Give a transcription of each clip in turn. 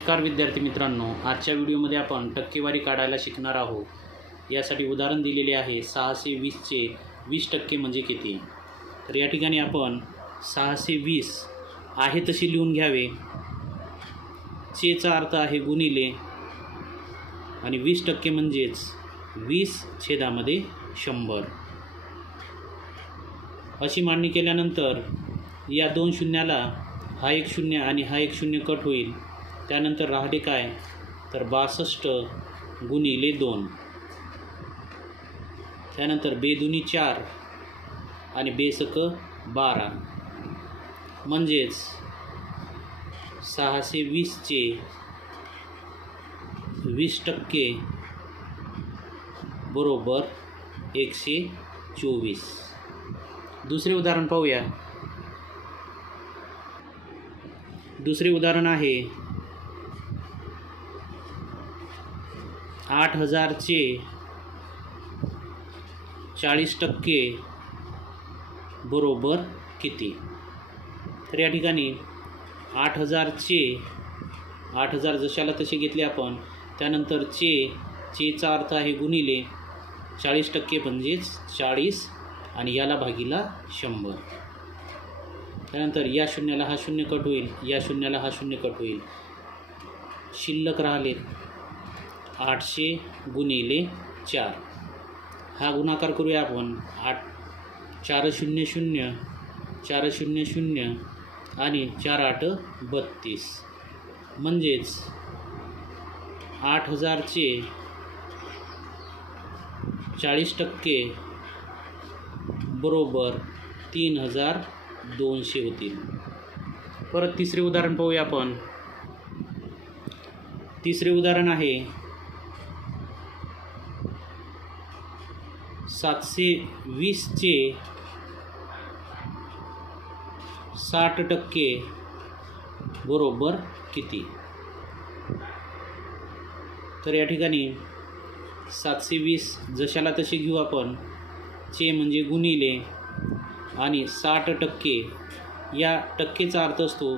नमस्कार विद्यार्थी मित्रांनो, आजच्या व्हिडिओमध्ये आपण टक्केवारी काढायला शिकणार आहोत. यासाठी उदाहरण दिलेले आहे 620चे 20% म्हणजे किती. तर या ठिकाणी आपण 620 आहे तशी लिहून घ्यावे. चा अर्थ आहे गुणिले आणि 20% म्हणजेच 20/100 अशी मांडणी केल्यानंतर या दोन शून्याला हा एक शून्य आणि हा एक शून्य कट होईल. त्यानंतर राहिले काय तर 62 गुणिले 2. त्यानंतर बेदुनी 4 आणि बेसक 12 म्हणजेच 620चे 20% बरोबर 124. दुसरे उदाहरण पाहूया. दुसरे उदाहरण आहे 8000चे 40% बरोबर किती. तर या ठिकाणी 8000 जशाला तसे घेतले आपण. त्यानंतर चेचा अर्थ आहे गुणिले 40% म्हणजेच 40 आणि याला भागीला 100. त्यानंतर या शून्याला हा शून्य कट होईल, या शून्याला हा शून्य कट होईल. शिल्लक राहिले 800 गुणिले 4. हा गुणाकार करूया आपण. 400 400 आणि 4×8 32 म्हणजेच 8000चे 40% बरोबर 3200 होतील. परत तिसरे उदाहरण पाहूया आपण. तिसरे उदाहरण आहे 720चे 60% बरोबर किती. तर या ठिकाणी 720 जशाला तसे घेऊ आपण. चे म्हणजे गुणिले आणि 60% या टक्केचा अर्थ असतो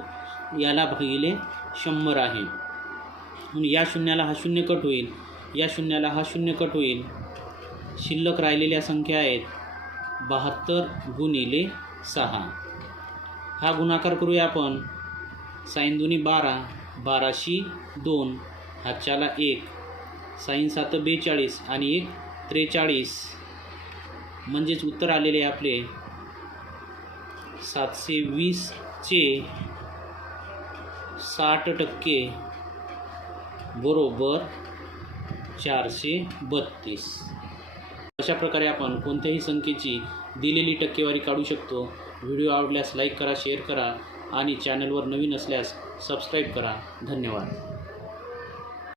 याला भागिले 100 आहे. म्हणून या शून्याला हा शून्य कट होईल, या शून्याला हा शून्य कट होईल. शिल्लक राहिलेल्या संख्या आहेत 72 गुणिले 6. हा गुणाकार करूया आपण. साईन दुनी 12, 12शी 2, हातच्याला 1, साईन 7 42 आणि 1 43 म्हणजेच उत्तर आलेले आपले 720चे 60% बरोबर 432. अशा प्रकारे आपण कोणत्याही संख्येची दिलेली टक्केवारी काढू शकतो. व्हिडिओ आवडल्यास लाईक करा, शेअर करा आणि चॅनलवर नवीन असल्यास सबस्क्राईब करा. धन्यवाद.